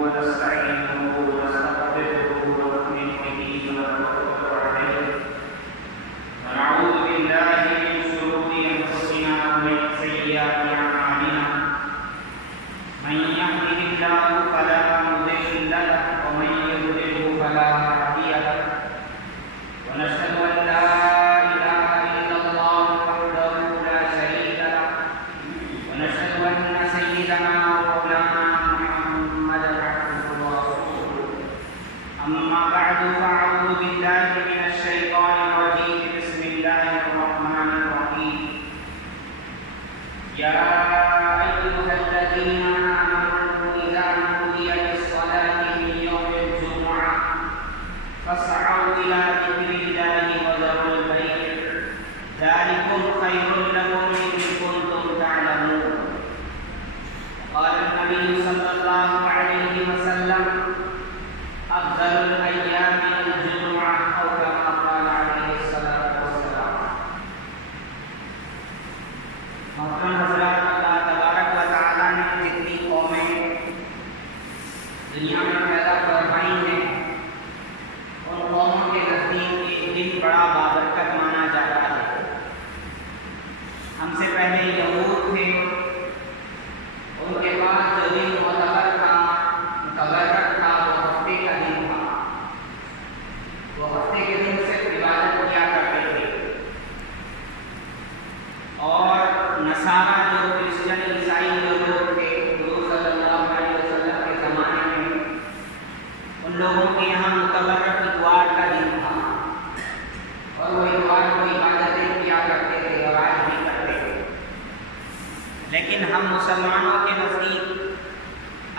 ونستعينه ونستغفره ونؤمن به ونتوكل عليه ونعوذ بالله من شرور أنفسنا ومن سيئات أعمالنا من يهده الله فلا مضل له ومن يضلل فلا هادي له ونشهد أن لا إله إلا الله وحده لا شريك له ونشهد أن سيدنا ومولانا محمدا عبده ورسوله أما بعد فأعوذ بالله من الشيطان الرجيم بسم الله الرحمن الرحيم يا أيها الذين آمنوا إذا نودي للصلاة من يوم الجمعة فاسعوا إلى ذكر الله وذروا البيع ذلكم خير لكم إن كنتم تعلمون. قال النبي صلى الله عليه وسلم أفضل الأيام الجمعة أو كما قال عليه الصلاة والسلام. محترم حضرات، اللہ تبارک و تعالیٰ نے جتنی قومیں دنیا میں پیدا فرمائی ہیں ان قوموں کے نزدیک ایک دن بڑا بابرکت مانا جاتا ہے. ہم سے پہلے یہود تھے، ان کے پاس جو دن معتبر تھا، متبرک تھا، وہ ہفتے کا دن تھا. وہ ہفتے کے دن صرف عبادت کیا کرتے تھے. اور نصارہ جو کرسچن عیسائی جو لوگ تھے حضور صلی اللہ علیہ وسلم کے زمانے میں، ان لوگوں کے یہاں متبرک اتوار کا دن تھا اور وہ اتوار کو عبادتیں کیا کرتے تھے اور آج بھی کرتے تھے. لیکن ہم مسلمانوں کے نزدیک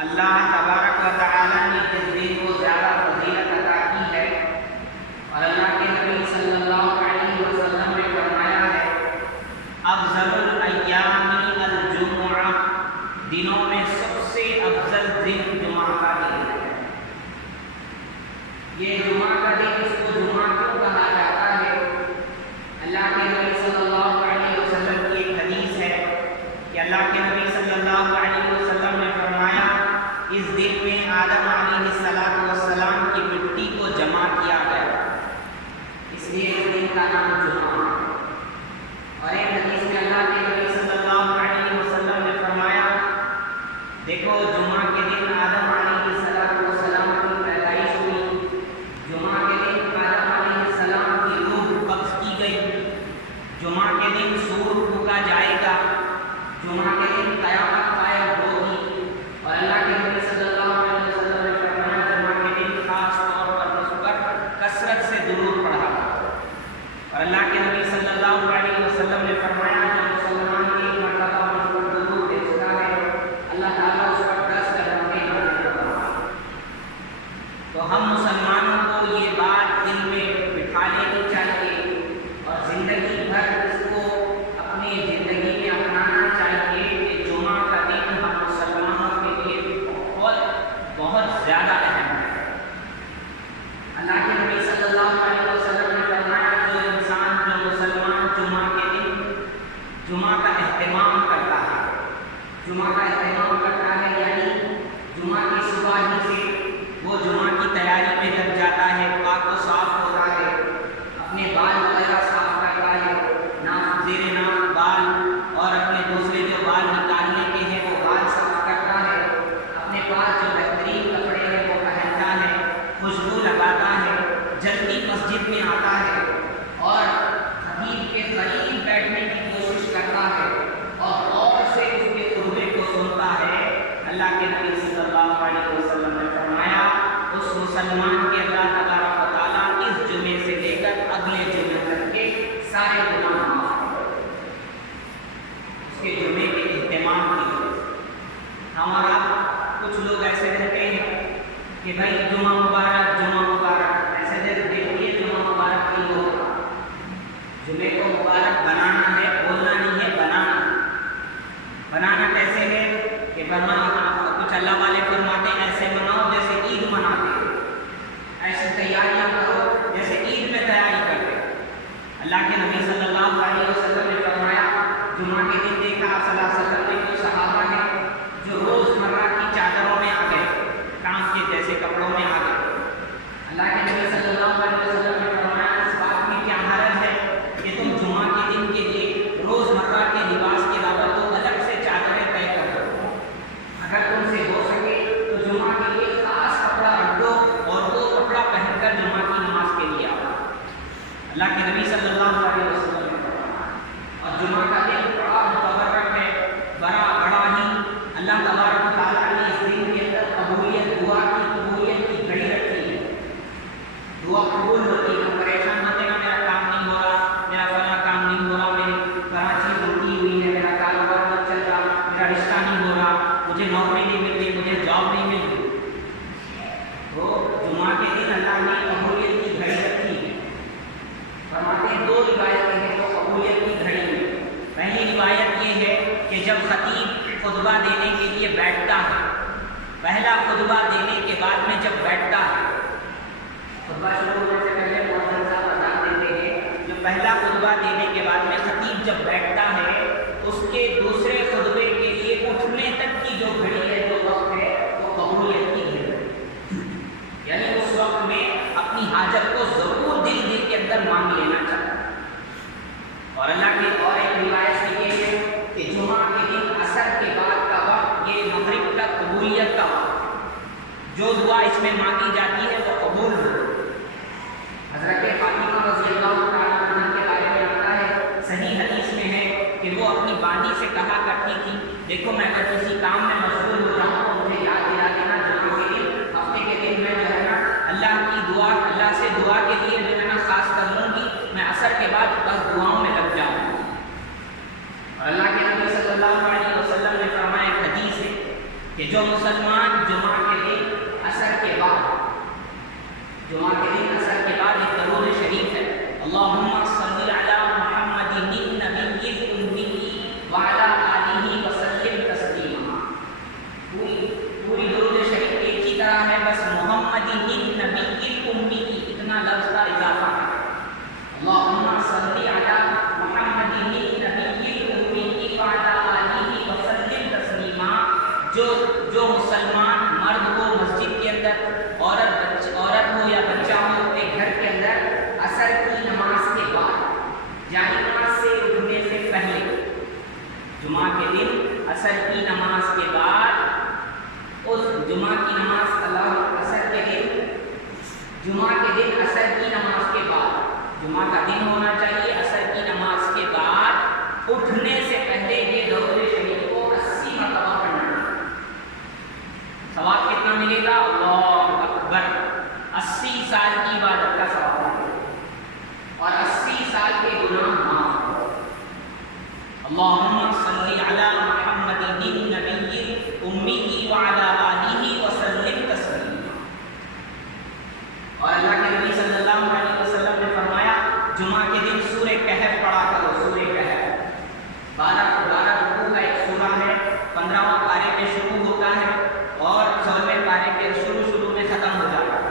اللہ تبارک و تعالیٰ نے اس دن کو زیادہ فضیلت عطا کی ہے اور اللہ کے نبی صلی اللہ علیہ وسلم نے فرمایا ہے افضل الایام الجمعہ، دنوں میں سب سے افضل دن جمعہ کا دن ہے. یہ جمعہ کا دن اس کو جمعہ کیوں کہا جاتا ہے؟ اللہ کے نبی صلی اللہ علیہ وسلم کی ایک حدیث ہے کہ اللہ کے نبی صلی اللہ علیہ وسلم نے فرمایا اس دن میں آدم علیہ السلام کی مٹی کو جمع کیا گیا، اس لیے اس دن کا نام جمعہ. اور ایک حدیث میں اللہ کے نبی صلی اللہ علیہ وسلم نے فرمایا دیکھو جمعہ کے دن آدم علیہ السلام کی پیدائش ہوئی، جمعہ کے دن آدم علیہ السلام کی روح قبض کی گئی، جمعہ کے دن سور پھونکا جائے گا، جمعہ کے دن قیامت قائم ہوگی. اور اللہ کے نبی صلی اللہ علیہ وسلم نے فرمایا جمعہ کے دن خاص طور پر اس پر کثرت سے درود پڑھا. اور اللہ کے نبی صلی اللہ علیہ وسلم نے فرمایا جو مسلمان کی ایک مرتبہ مجھ پر درود بھیجتا ہے اللہ تعالیٰ اس پر 10 قدم کے نعمت کرتا ہے. تو ہم مسلمانوں کو یہ بات دل میں بٹھا لینی چاہیے اور زندگی بھر اس کو اپنی زندگی میں اپنانا چاہیے کہ جمعہ کا دن ہم مسلمانوں کے لیے بہت زیادہ اہم ہے. اللہ کے نبی صلی اللہ علیہ وسلم نے فرمایا جو انسان جو مسلمان جمعہ کے دن جمعہ کا اہتمام کرتا ہے یعنی جمعہ کی صبح ہی سے وہ جمعہ کی تیاری میں لگ جاتا ہے، پاک و صاف ہوتا ہے، اپنے بال وغیرہ صاف کرتا ہے، زیر ناک بال اور اپنے دوسرے جو بال نکالنے کے ہیں وہ بال صاف کرتا ہے، اپنے پاس جو بہترین کپڑے ہیں وہ پہنتا ہے، خوشبو لگاتا ہے، جلدی مسجد میں آتا ہے اور خطیب کے قریب بیٹھنے کی کوشش کرتا ہے اور غور سے اس کے خطبے کو سنتا ہے. اللہ کے نبی صلی اللہ علیہ وسلم نے فرمایا اس مسلمان کے اللہ تبارک و تعالیٰ اس جمعے سے لے کر اگلے جمعے تک کے سارے گناہ معاف کر دیتے ہیں. اس کے جمعے کے اہتمام کی وجہ سے ہم اور آپ کچھ لوگ ایسے رہتے ہیں کہ بھائی جمعہ مبارک ایسے دیکھیے جمعہ مبارک کی لوگ جمعے کو مبارک بنانا ہے، بولنا نہیں ہے، بنانا کیسے ہے کہ کچھ اللہ والے فرماتے ہیں ایسے مناؤ جیسے عید مناتے ہیں، ایسے تیاریاں کرو جیسے عید میں تیاری کرتے. اللہ کے نبی صلی اللہ علیہ وسلم نے فرمایا جمعہ کے دن دیکھا آپ صلی اللہ علیہ وسلم نے کچھ صحابہ ہیں جو روز مرہ کی چادروں میں آ گئے، کام جو دعا اس میں مانگی جاتی ہے وہ قبول ہو۔ حضرت فاطمہ رضی اللہ تعالیٰ عنہ کے بارے میں آتا ہے، صحیح حدیث میں ہے کہ وہ اپنی باندی سے کہا کرتی تھی، دیکھو میں اگر کسی کام میں مشغول ہو رہا ہوں مجھے یاد دلا دینا، جمعہ کے دن ہفتے کے دن میں جو ہے نا اللہ کی دعا، اللہ سے دعا کے لیے جو ہے نا خاص کر لوں گی، میں عصر کے بعد بس دعاؤں میں لگ جاؤں گی۔ اور اللہ کے نبی صلی اللہ علیہ وسلم نے فرمایا، ایک حدیث ہے کہ جو مسلمان جمعہ کے دن عصر کے بعد ایک درود شریف ہے، اللہم صلی علی محمد النبی الأمی وعلی آلہ وسلم تسلیما، پوری درود شریف ایک ہی طرح ہے، بس محمد النبی الأمی اتنا لفظ کا اضافہ ہے۔ اللہم صلی علی محمد النبی الأمی وعلی آلہ وسلم تسلیما، جو مسلمان مرد ہو مسجد کے اندر، عورت ہو یا بچہ ہو اپنے گھر کے اندر، عصر کی نماز کے بعد جائے نماز سے اٹھنے سے پہلے، جمعہ کے دن عصر کی نماز کے بعد، اس جمعہ کی نماز جمعہ کے دن عصر کی نماز کے بعد، جمعہ کا دن ہونا چاہیے، عصر کی نماز کے بعد اٹھنے سے پہلے یہ درود شریف کو 80 مرتبہ پڑھنا ہے۔ ثواب کتنا ملے گا؟ اللہ اکبر، 80 سال کی عبادت کا ثواب ہے اور 80 سال کے گناہ معاف۔ اللہم صلی علی محمد النبی الأمی وعلی آلہ وسلم تسلیما۔ اور اللہ کے نبی صلی اللہ علیہ وسلم نے فرمایا، جمعہ کے دن سورہ کہف پڑھا کرو، سورہ کہف 12 رکوع کا ایک سورہ ہے، 15واں پارے میں شروع ہوتا ہے اور 16ویں پارے کے شروع میں ختم ہو جاتا ہے۔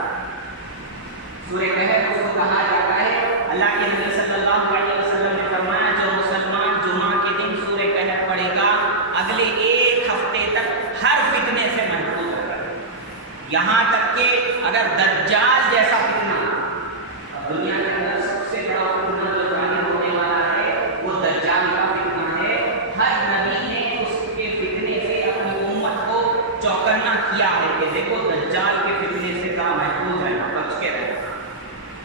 سورہ کہف اس کو کہا جاتا ہے۔ اللہ کے نبی صلی اللہ علیہ وسلم نے فرمایا، جو مسلمان جمعہ کے دن سورہ کہف پڑھے گا اگلے ایک ہفتے تک ہر فتنے سے محفوظ رہے گا، یہاں تک کہ اگر دجال جیسا فتنہ، دنیا کے اندر سب سے بڑا فتنہ جو ظاہر ہونے والا ہے وہ دجال کا فتنہ ہے، ہر نبی نے اس کے فتنے سے اپنی امت کو چوکنا کیا ہے کہ دیکھو دجال کے فتنے سے ذرا محفوظ رہنا، بچ کے رہنا۔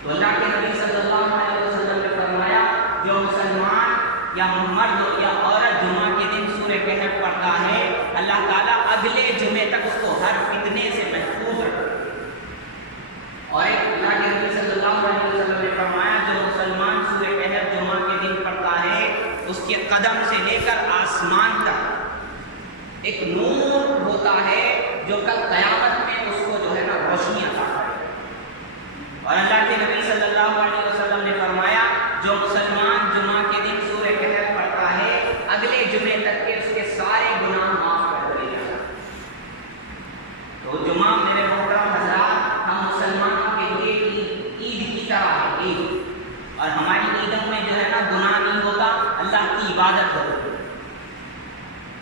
تو اللہ کے نبی صلی اللہ علیہ وسلم نے فرمایا، جو مسلمان یا مرد یا عورت جمعہ کے دن سورہ کہف پڑھتا ہے، اللہ تعالیٰ اگلے جمعے تک اس کو ہر فتنے سے محفوظ رکھتا ہے۔ اور ایک اللہ کے نبی صلی اللہ علیہ وسلم نے فرمایا، جو مسلمان سورہ کہف جمعہ کے دن پڑھتا ہے، اس کے قدم سے لے کر آسمان تک ایک نور ہوتا ہے جو کل قیامت میں اس کو جو ہے نا روشنی عطا کرے گا۔ اور اللہ کے نبی صلی اللہ علیہ وسلم نے فرمایا، جو مسلمان جمعہ کے دن سورہ کہف پڑھتا ہے اگلے جمعے تک کے اس کے سارے گناہ معاف کر دیے جاتے ہیں۔ تو جمعہ میرے محترم حضرات، ہم مسلمانوں کے لیے عید کی طرح ہے، عید، اور ہماری عیدوں میں جو ہے نا گناہ نہیں ہوتا، اللہ کی عبادت ہوتی ہے۔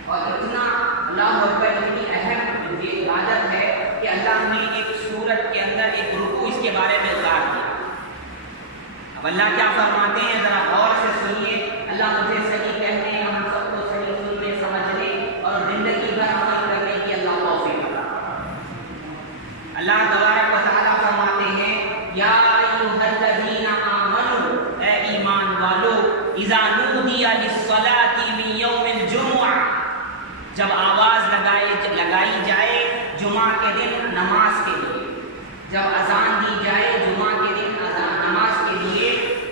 اور اتنا اللہ اکبر اتنی اہم یہ عبادت ہے کہ اللہ نے ایک سورت کے اندر ایک رکوع اس کے بارے میں ذکر کیا۔ اب اللہ کیا فرماتے ہیں، ذرا غور سے سنیے، اللہ مجھے صحیح کہنے، ہم سب کو صحیح سننے سمجھنے اور زندگی بھر عمل کرنے کی اللہ توفیق عطا فرمائے۔ اللہ تبارک و تعالیٰ فرماتے ہیں، یا ایھا الذین آمنوا، اے ایمان والو، اذا نودی للصلاۃ من یوم الجمعہ، جب آواز لگائی جائے جمعہ کے دن نماز کے لیے، جب اذان دی جائے جمعہ کے دن نماز کے لیے،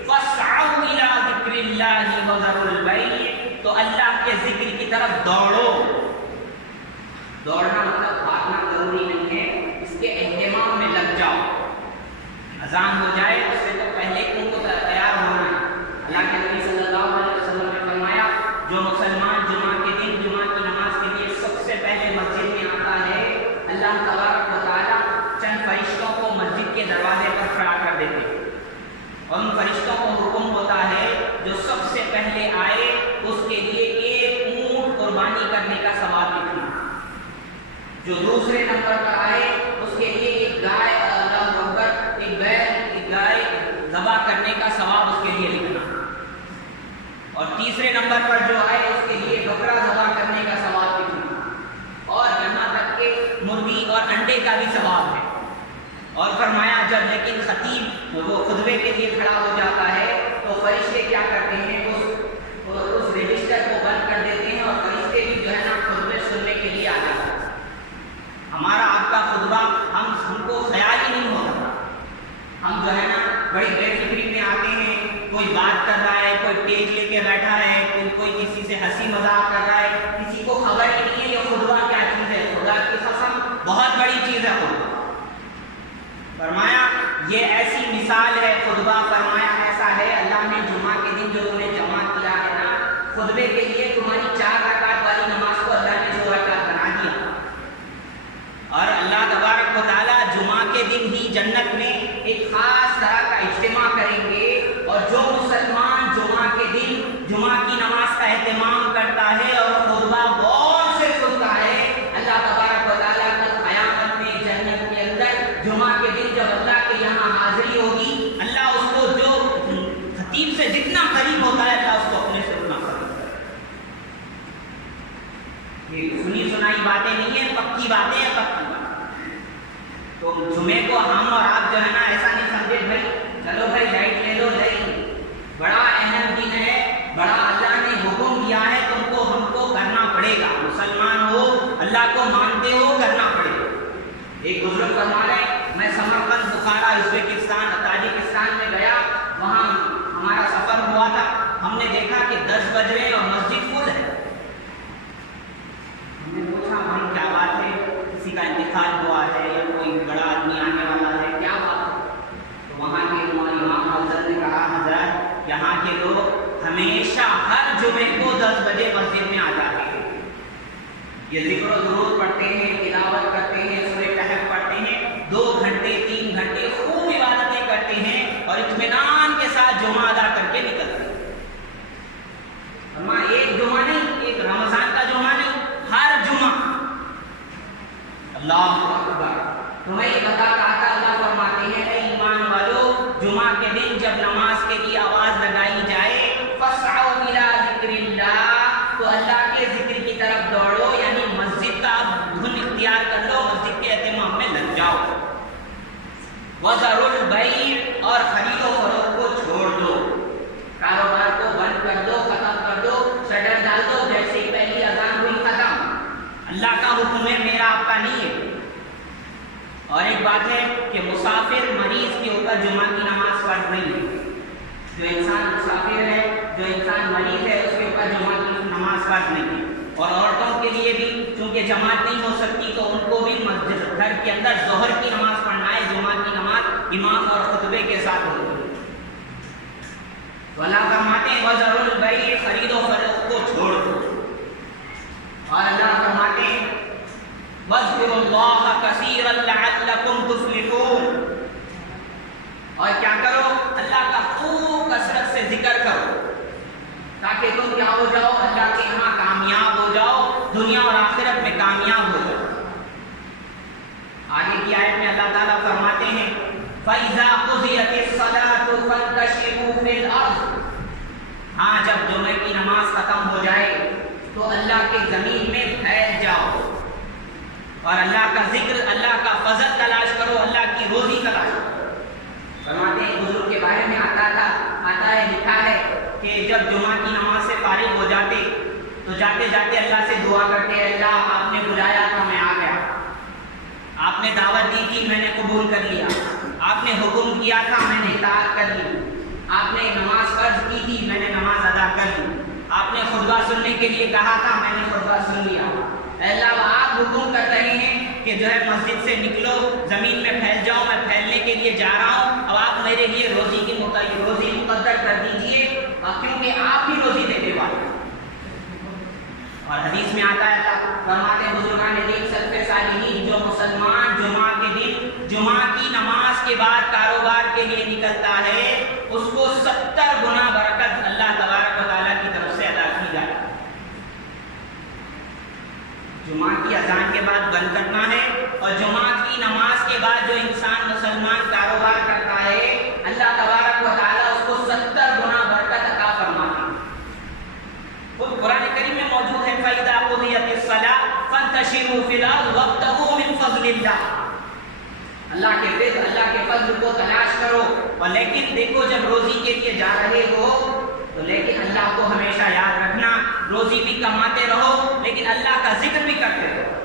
فاسعوا الی ذکر اللہ وذروا البیع، تو اللہ کے ذکر کی طرف دوڑو۔ دوڑنا مطلب بھاگنا ضروری نہیں ہے، اس کے اہتمام میں لگ جاؤ۔ اذان ہو جائے اس سے تو پہلے تم کو تیار ہونا ہے۔ اللہ کے نبی صلی اللہ علیہ وسلم نے فرمایا، جو مسلمان جمعہ کے دن جمعہ کی نماز کے لیے سب سے پہلے مسجد میں آتا ہے، اللہ تبارک و تعالیٰ چند فرشتوں کو مسجد کے دروازے پر کھڑا کر دیتے ہیں، اور ان فرشتوں کو حکم ہوتا ہے جو سب سے پہلے آئے اس کے لیے ایک اونٹ قربانی کرنے کا ثواب لکھنا، جو دوسرے نمبر پر آئے اس کے لیے ایک گائے ذبح کرنے کا ثواب اس کے لیے لکھنا، اور تیسرے نمبر پر جو آئے اس کے لیے بکرا ذبح کرنے کا ثواب لکھنا، اور یہاں تک کہ مرغی اور انڈے کا کا بھی ثواب ہے۔ اور فرمایا جب لیکن خطیب وہ خطبے کے لیے کھڑا ہو جاتا ہے تو فرشتے کیا کرتے ہیں، اس رجسٹر کو بند کر دیتے ہیں اور فرشتے بھی جو ہے نا خطبے سننے کے لیے آ جاتے ہیں۔ ہمارا آپ کا خطبہ ہم کو خیال ہی نہیں ہوتا، ہم جو ہے نا بڑی بے فکری میں آتے ہیں، کوئی بات کر رہا ہے، کوئی ٹیج لے کے بیٹھا ہے، کوئی کسی سے ہنسی مذاق کر رہا ہے، کسی کو خبر ہی نہیں ہے یہ خطبہ کیا چیز ہے۔ خدا کی قسم بہت بڑی چیز ہے خطبہ۔ فرمایا یہ ایسی مثال ہے خطبہ، فرمایا ایسا ہے اللہ نے جمعہ کے دن جو تمہیں جمع کیا ہے نا خطبے کے لیے، تمہاری 4 رکعت والی نماز کو اللہ نے 2 رکعت بنا دیا۔ اور اللہ تبارک و تعالیٰ جمعہ کے دن ہی جنت میں ایک خاص طرح کا اجتماع کریں گے، اور جو مسلمان جمعہ کے دن جمعہ کی نماز کا اہتمام کرتا ہے اور خطبہ غور سے سنتا ہے، اللہ تبارک و تعالیٰ کل قیامت میں جنت کے اندر جمعہ کے دن جب اللہ کے یہاں حاضری ہوگی، اللہ اس کو جو خطیب سے جتنا قریب ہوتا ہے اللہ اس کو اپنے سے اتنا قریب کرے۔ یہ سنی سنائی باتیں نہیں ہیں، پکی باتیں ہیں، پکی باتیں۔ تو جمعے کو ہم اور آپ جو ہے نا ایسا نہیں سمجھے بھائی چلو بھائی لائٹ لے لو، نہیں، بڑا اہم دن ہے، بڑا اللہ نے حکم دیا ہے، تم کو ہم کو کرنا پڑے گا، مسلمان ہو اللہ کو مانتے ہو کرنا پڑے گا۔ ایک بزرگ فرما رہے ہیں میں سمرقند، بخارا، ازبکستان، تاجکستان میں گیا، وہاں ہمارا سفر ہوا تھا، ہم نے دیکھا کہ 10 بج رہے اور مسجد فل ہے۔ ہم نے پوچھا ہم کیا بات ہے، کسی کا انتقال ہوا ہے یا کوئی بڑا آدمی آنے والا ہے، کیا بات ہے؟ تو وہاں کے امام حضرت نے کہا حضرت یہاں کے لوگ ہمیشہ ہر جمعے کو 10 بجے مسجد میں آ جاتے ہیں، یہ ذکر و درود پڑھتے ہیں، تلاوت کرتے ہیں، سورہ کہف پڑھتے ہیں، 2 گھنٹے 3 گھنٹے خوب عبادتیں کرتے ہیں اور اطمینان کے ساتھ جمعہ ادا کر کے نکلتے ہیں۔ فرمایا ایک جمعہ نہیں، ایک رمضان کا جمعہ نہیں، ہر جمعہ۔ اللہ اکبر۔ تمہیں یہ بتا رہا تھا اللہ فرماتے ہیں اے ایمان والو، جمعہ کے دن جب نماز کے لیے آواز لگائی جائے فَاسْعَوْا إِلَىٰ ذِكْرِ اللَّهِ، تو اللہ کے ذکر کی طرف دوڑو، یعنی مسجد کا دھن اختیار کر لو، مسجد کے اہتمام میں لگ جاؤ۔ وَذَرُوا الْبَيْعَ، اور خرید و فروخت کو چھوڑ دو، کاروبار کو بند کر دو، ختم کر دو، شٹر ڈال دو، جیسے ہی پہلی اذان ہوئی ختم۔ اللہ کا حکم ہے، میرا آپ کا نہیں ہے۔ اور ایک بات ہے کہ مسافر مریض کے اوپر جمعہ کی نماز فرض نہیں ہے۔ جو انسان مسافر ہے، جو انسان مریض ہے، اس کے اوپر جمعہ کی نماز فرض نہیں ہے۔ اور عورتوں کے لیے بھی چونکہ جماعت نہیں ہو سکتی تو ان کو بھی مسجد گھر کے اندر ظہر کی نماز پڑھنا ہے، جمعہ کی نماز امام اور خطبے کے ساتھ ہوتی ہے۔ تو اللہ فرماتے ہیں وَذَرُوا الْبَيْعَ، خرید و فروخت کو چھوڑ دو۔ اور اللہ فرماتے ہیں وَاذْكُرُوا اللَّهَ كَثِيرًا لَعَلَّكُمْ تُفْلِحُونَ، اور کیا کرو، اللہ کا خوب کثرت سے ذکر کرو تاکہ تم کیا ہو جاؤ، اللہ کے یہاں کامیاب ہو جاؤ، دنیا اور آخرت میں کامیاب ہو جاؤ۔ آگے کی آیت میں اللہ تعالیٰ فرماتے ہیں فَإِذَا قُضِيَتِ الصَّلَاةُ فَانتَشِرُوا فِي الْأَرْضِ، ہاں جب جمعے کی نماز ختم ہو جائے تو اللہ کے زمین میں پھیل جاؤ اور اللہ کا ذکر، اللہ کا فضل تلاش کرو، اللہ کی روزی تلاش کرو۔ فرماتے ہیں بزرگ کے بارے میں آتا ہے لکھا ہے کہ جب جمعہ کی نماز سے فارغ ہو جاتے تو جاتے جاتے اللہ سے دعا کرتے، اللہ آپ نے بلایا تھا میں آ گیا، آپ نے دعوت دی تھی میں نے قبول کر لیا، آپ نے حکم کیا تھا میں نے اطاعت کر لی، آپ نے نماز فرض کی تھی میں نے نماز ادا کر لی، آپ نے خطبہ سننے کے لیے کہا تھا میں نے خطبہ سن لیا۔ اللہ آپ حکم کر رہے ہیں کہ جو ہے مسجد سے نکلو، زمین میں پھیل جاؤ، میں پھیلنے کے لیے جا رہا ہوں، اب آپ میرے لیے روزی مقدر کر دیجئے، کیونکہ آپ ہی روزی دینے والے۔ اور حدیث میں آتا ہے اللہ فرماتے ہیں بزرگان دین سلف صالحین، جو مسلمان جمعہ کے دن جمعہ کی نماز کے بعد کاروبار کے لیے نکلتا ہے اس کو 70 گنا برکت اللہ تبارک و تعالیٰ کی طرف سے ادا کی جائے۔ جمعہ کی اذان کے بعد بند کرنا ہے، اور جمعہ کی نماز کے بعد جو انسان مسلمان کاروبار کرتا ہے اللہ تبارک و تعالیٰ اس کو 70 گنا برکت عطا فرماتے ہیں۔ خود قرآن کریم میں موجود ہے فَإِذَا قُضِيَتِ الصَّلَاةُ فَانتَشِرُوا فِي الْأَرْضِ وَابْتَغُوا مِن فَضْلِ اللَّهِ، اللہ کے فضل اللہ کے فضل کو تلاش کرو، اور لیکن دیکھو جب روزی کے لیے جا رہے ہو تو لیکن اللہ کو ہمیشہ یاد رکھنا، روزی بھی کماتے رہو لیکن اللہ کا ذکر بھی کرتے رہو۔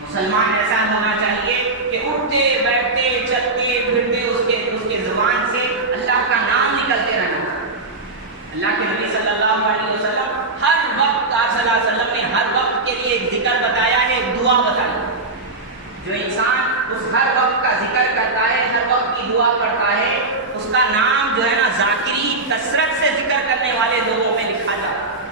مسلمان ایسا ہونا چاہیے کہ اٹھتے بیٹھتے چلتے پھرتے اس کے زبان سے اللہ کا نام نکلتے رہنا۔ اللہ کے نبی صلی اللہ علیہ وسلم ہر وقت، آپ صلی اللہ علیہ وسلم نے ہر وقت کے لیے ایک ذکر بتایا ہے، ایک دعا بتائی۔ جو انسان اس ہر وقت کا ذکر کرتا ہے، ہر وقت کی دعا پڑھتا ہے، اس کا نام جو ہے نا ذاکری، کثرت سے ذکر کرنے والے لوگوں میں لکھا جاتا ہے۔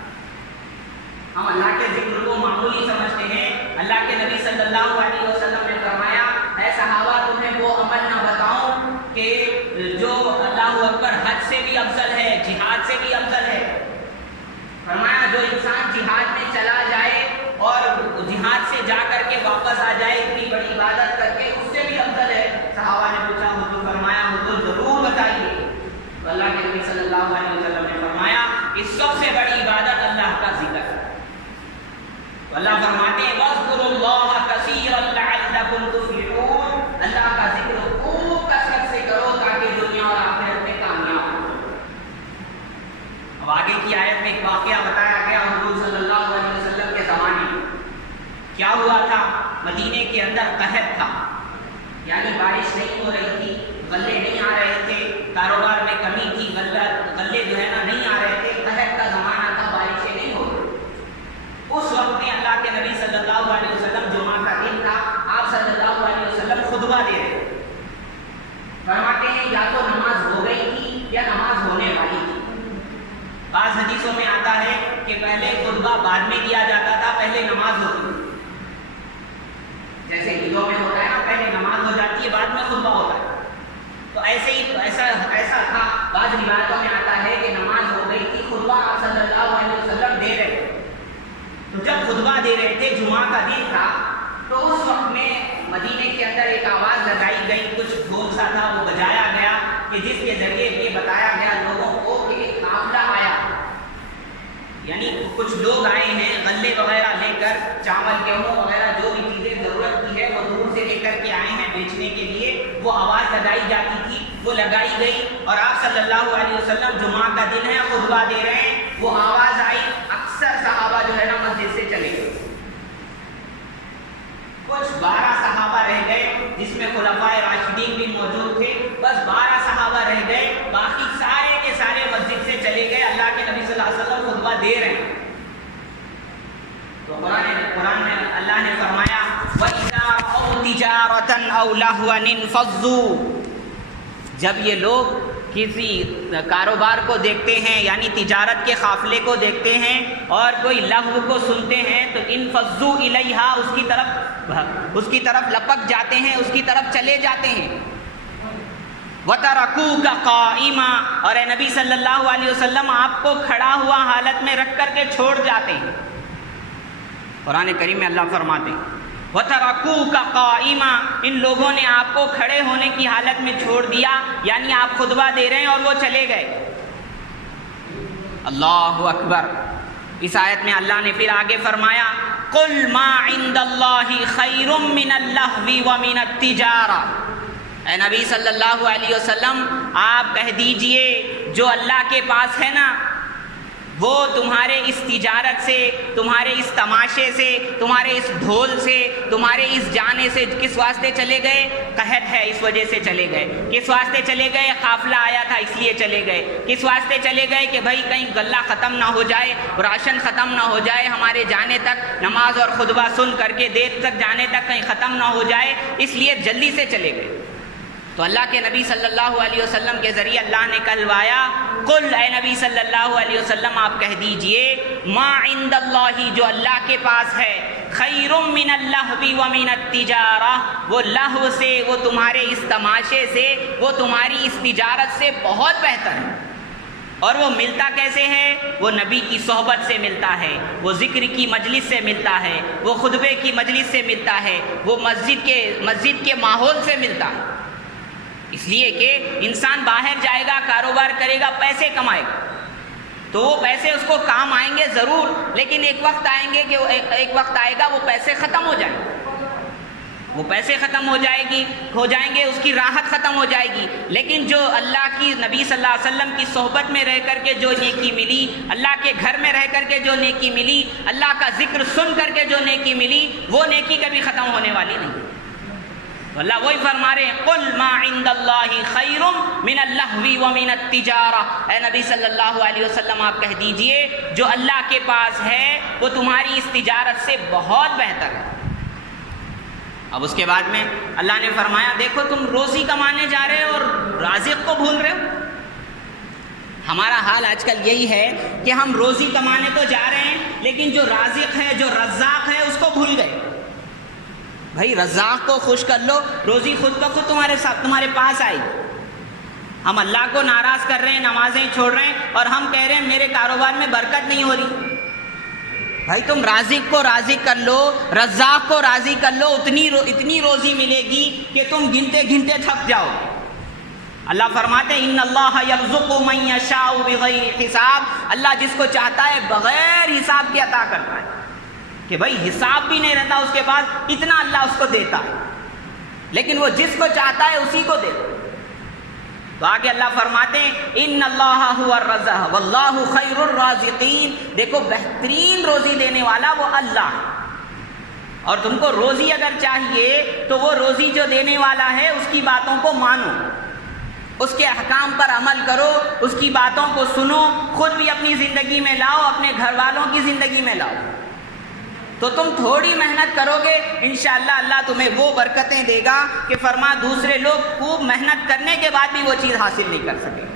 ہم اللہ کے ذکر کو معمولی سمجھتے ہیں۔ اللہ کے نبی صلی اللہ علیہ وسلم نے فرمایا، اے صحابہ تمہیں وہ عمل نہ بتاؤں کہ جو اللہ اکبر حج سے بھی افضل ہے، جہاد سے بھی افضل ہے۔ فرمایا جو انسان جہاد میں چلا جائے اور جہاد سے جا کر کے واپس آ جائے اتنی بڑی عبادت کر کے، اس سے بھی افضل ہے۔ صحابہ نے پوچھا حضور، فرمایا حضور ضرور بتائیے۔ تو اللہ کے نبی صلی اللہ علیہ وسلم نے فرمایا کہ سب سے بڑی عبادت اللہ کا ذکر ہے۔ اللہ فرماتے ہیں وَاذْكُرُوا اللَّهَ كَثِيرًا لَعَلَّكُمْ تُفْلِحُونَ، اللہ کا ذکر خوب کثرت سے کرو تاکہ دنیا اور آخرت میں کامیاب ہو۔ اب آگے کی آیت میں ایک واقعہ بتایا گیا حضور صلی اللہ علیہ وسلم کے زمانے میں۔ کیا ہوا تھا؟ مدینے کے اندر قحط تھا، یعنی بارش نہیں ہو رہی تھی، غلے نہیں آ رہے تھے، کاروبار میں کمی تھی، غلے جو ہے نا نہیں آ رہے تھے، قحط کا زمانہ تھا، بارشیں نہیں ہو رہی۔ اس وقت میں اللہ کے نبی صلی اللہ علیہ وسلم، جمعہ کا دن تھا، آپ صلی اللہ علیہ وسلم خطبہ دے رہے تھے۔ فرماتے ہیں یا تو نماز ہو گئی تھی یا نماز ہونے والی تھی۔ بعض حدیثوں میں آتا ہے کہ پہلے خطبہ بعد میں دیا جاتا تھا، پہلے نماز ہوتی تھی۔ جیسے عیدوں میں ہوتا ہے نا، پہلے نماز ہو جاتی ہے بعد میں خطبہ ہوتا ہے، تو ایسے ہی ایسا تھا۔ بعض روایتوں میں آتا ہے کہ نماز ہو گئی تھی، خطبہ آپ صلی اللہ علیہ وسلم دے رہے تھے۔ تو جب خطبہ دے رہے تھے، جمعہ کا دن تھا، تو اس وقت میں مدینے کے اندر ایک آواز لگائی گئی، کچھ ڈھول سا تھا وہ بجایا گیا کہ جس کے ذریعے یہ بتایا گیا لوگوں کو کہ ایک قافلہ آیا، یعنی کچھ لوگ آئے ہیں غلے وغیرہ لے کر، چاول گیہوں وغیرہ جو بھی چیزیں ضرورت کی ہے وہ دور سے لے کر کے آئے ہیں بیچنے کے لیے۔ وہ آواز لگائی جاتی تھی، وہ لگائی گئی، اور آپ صلی اللہ علیہ وسلم جمعہ کا دن ہے، خطبہ دے رہے ہیں، وہ آواز آئی، اکثر صحابہ جو ہے نا مسجد سے چلے گئے۔ کچھ 12 صحابہ رہ گئے، جس میں خلفائے راشدین بھی موجود تھے، بس 12 صحابہ رہ گئے، باقی سارے کے سارے مسجد سے چلے گئے۔ اللہ کے نبی صلی اللہ علیہ وسلم خطبہ دے رہے ہیں، تو قرآن میں اللہ نے فرمایا وَإِذَا رَأَوْا تِجَارَةً أَوْ لَهْوًا انفضوا، جب یہ لوگ کسی کاروبار کو دیکھتے ہیں، یعنی تجارت کے قافلے کو دیکھتے ہیں اور کوئی لغو کو سنتے ہیں، تو انفضوا الیہا، اس کی طرف لپک جاتے ہیں، اس کی طرف چلے جاتے ہیں۔ وَتَرَكُوكَ قَائِمًا، اور اے نبی صلی اللہ علیہ وسلم آپ کو کھڑا ہوا حالت میں رکھ کر کے چھوڑ جاتے ہیں۔ قرآن کریم میں اللہ فرماتے ہیں وَتَرَكُوكَ قَائِمًا، ان لوگوں نے آپ کو کھڑے ہونے کی حالت میں چھوڑ دیا، یعنی آپ خطبہ دے رہے ہیں اور وہ چلے گئے۔ اللہ اکبر۔ اس آیت میں اللہ نے پھر آگے فرمایا قُلْ مَا عِنْدَ اللَّهِ خَيْرٌ مِّنَ اللَّهْوِ وَمِنَ التِّجَارَةِ، اے نبی صلی اللہ علیہ وسلم آپ کہہ دیجئے جو اللہ کے پاس ہے نا، وہ تمہارے اس تجارت سے، تمہارے اس تماشے سے، تمہارے اس ڈھول سے، تمہارے اس جانے سے کس واسطے چلے گئے؟ قحط ہے اس وجہ سے چلے گئے۔ کس واسطے چلے گئے؟ قافلہ آیا تھا اس لیے چلے گئے۔ کس واسطے چلے گئے؟ کہ بھائی کہیں غلہ ختم نہ ہو جائے، راشن ختم نہ ہو جائے، ہمارے جانے تک نماز اور خطبہ سن کر کے دیر تک جانے تک کہیں ختم نہ ہو جائے، اس لیے جلدی سے چلے گئے۔ تو اللہ کے نبی صلی اللہ علیہ وسلم کے ذریعے اللہ نے کہلوایا قل، اے نبی صلی اللہ علیہ وسلم آپ کہہ دیجئے ما عند اللہ، جو اللہ کے پاس ہے، خیر من اللہو ومن التجارہ، وہ لہو سے، وہ تمہارے اس تماشے سے، وہ تمہاری اس تجارت سے بہت بہتر ہے۔ اور وہ ملتا کیسے ہے؟ وہ نبی کی صحبت سے ملتا ہے، وہ ذکر کی مجلس سے ملتا ہے، وہ خطبے کی مجلس سے ملتا ہے، وہ مسجد کے ماحول سے ملتا ہے۔ اس لیے کہ انسان باہر جائے گا، کاروبار کرے گا، پیسے کمائے گا، تو وہ پیسے اس کو کام آئیں گے ضرور، لیکن ایک وقت آئیں گے کہ ایک وقت آئے گا وہ پیسے ختم ہو جائیں گے۔ وہ پیسے ختم ہو جائیں گے، اس کی راحت ختم ہو جائے گی، لیکن جو اللہ کی نبی صلی اللہ علیہ وسلم کی صحبت میں رہ کر کے جو نیکی ملی، اللہ کے گھر میں رہ کر کے جو نیکی ملی، اللہ کا ذکر سن کر کے جو نیکی ملی، وہ نیکی کبھی ختم ہونے والی نہیں۔ تو اللہ وہی فرما رہے ہیں قل ما عند اللہ خیر من اللہو ومن التجارہ، اے نبی صلی اللہ علیہ وسلم آپ کہہ دیجئے جو اللہ کے پاس ہے وہ تمہاری اس تجارت سے بہت بہتر ہے۔ اب اس کے بعد میں اللہ نے فرمایا دیکھو تم روزی کمانے جا رہے ہو اور رازق کو بھول رہے ہو۔ ہمارا حال آج کل یہی ہے کہ ہم روزی کمانے تو جا رہے ہیں لیکن جو رازق ہے، جو رزاق ہے، اس کو بھول گئے۔ بھائی رزاق کو خوش کر لو، روزی خود بخود تمہارے پاس آئی۔ ہم اللہ کو ناراض کر رہے ہیں، نمازیں چھوڑ رہے ہیں اور ہم کہہ رہے ہیں میرے کاروبار میں برکت نہیں ہو رہی۔ بھائی تم رازق کو راضی کر لو، رزاق کو راضی کر لو، اتنی روزی ملے گی کہ تم گنتے گنتے تھک جاؤ۔ اللہ فرماتے ہیں ان اللہ یرزق من یشاء بغیر حساب، اللہ جس کو چاہتا ہے بغیر حساب کے عطا کرتا ہے، کہ بھائی حساب بھی نہیں رہتا اس کے بعد اتنا اللہ اس کو دیتا ہے، لیکن وہ جس کو چاہتا ہے اسی کو دیتا ہے۔ تو آگے اللہ فرماتے ہیں ان اللہ هو الرزاق واللہ خیر الرازقین، دیکھو بہترین روزی دینے والا وہ اللہ ہے، اور تم کو روزی اگر چاہیے تو وہ روزی جو دینے والا ہے اس کی باتوں کو مانو، اس کے احکام پر عمل کرو، اس کی باتوں کو سنو، خود بھی اپنی زندگی میں لاؤ، اپنے گھر والوں کی زندگی میں لاؤ، تو تم تھوڑی محنت کرو گے انشاءاللہ اللہ تمہیں وہ برکتیں دے گا کہ فرما دوسرے لوگ خوب محنت کرنے کے بعد بھی وہ چیز حاصل نہیں کر سکے۔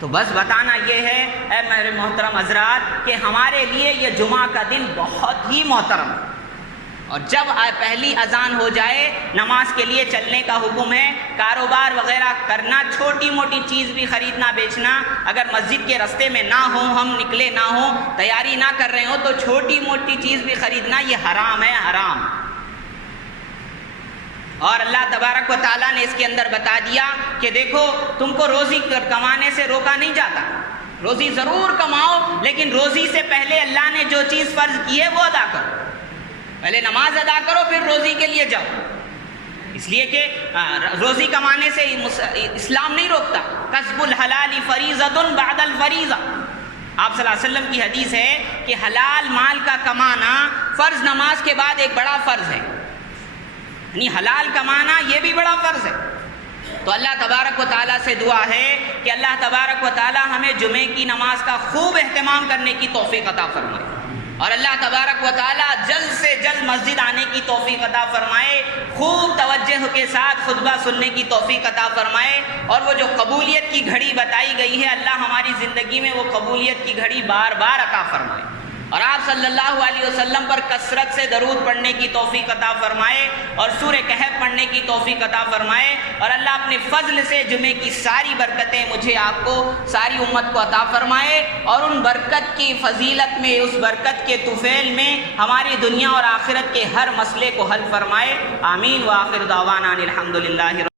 تو بس بتانا یہ ہے اے میرے محترم حضرات کہ ہمارے لیے یہ جمعہ کا دن بہت ہی محترم ہے، اور جب پہلی اذان ہو جائے نماز کے لیے چلنے کا حکم ہے، کاروبار وغیرہ کرنا، چھوٹی موٹی چیز بھی خریدنا بیچنا، اگر مسجد کے راستے میں نہ ہوں، ہم نکلے نہ ہوں، تیاری نہ کر رہے ہوں تو چھوٹی موٹی چیز بھی خریدنا یہ حرام ہے، حرام۔ اور اللہ تبارک و تعالیٰ نے اس کے اندر بتا دیا کہ دیکھو تم کو روزی کمانے سے روکا نہیں جاتا، روزی ضرور کماؤ لیکن روزی سے پہلے اللہ نے جو چیز فرض کی ہے وہ ادا کرو، پہلے نماز ادا کرو پھر روزی کے لیے جاؤ، اس لیے کہ روزی کمانے سے اسلام نہیں روکتا، کسب الحلال فریضۃ بعد الفریضہ، آپ صلی اللہ علیہ وسلم کی حدیث ہے کہ حلال مال کا کمانا فرض نماز کے بعد ایک بڑا فرض ہے، یعنی حلال کمانا یہ بھی بڑا فرض ہے۔ تو اللہ تبارک و تعالیٰ سے دعا ہے کہ اللہ تبارک و تعالیٰ ہمیں جمعے کی نماز کا خوب اہتمام کرنے کی توفیق عطا فرمائے، اور اللہ تبارک و تعالیٰ جلد سے جلد مسجد آنے کی توفیق عطا فرمائے، خوب توجہ کے ساتھ خطبہ سننے کی توفیق عطا فرمائے، اور وہ جو قبولیت کی گھڑی بتائی گئی ہے اللہ ہماری زندگی میں وہ قبولیت کی گھڑی بار بار عطا فرمائے، اور آپ صلی اللہ علیہ وسلم پر کثرت سے درود پڑھنے کی توفیق عطا فرمائے اور سورہ کہف پڑھنے کی توفیق عطا فرمائے، اور اللہ اپنے فضل سے جمعے کی ساری برکتیں مجھے آپ کو ساری امت کو عطا فرمائے، اور ان برکت کی فضیلت میں، اس برکت کے طفیل میں ہماری دنیا اور آخرت کے ہر مسئلے کو حل فرمائے، آمین۔ وآخر دعوانا الحمدللہ۔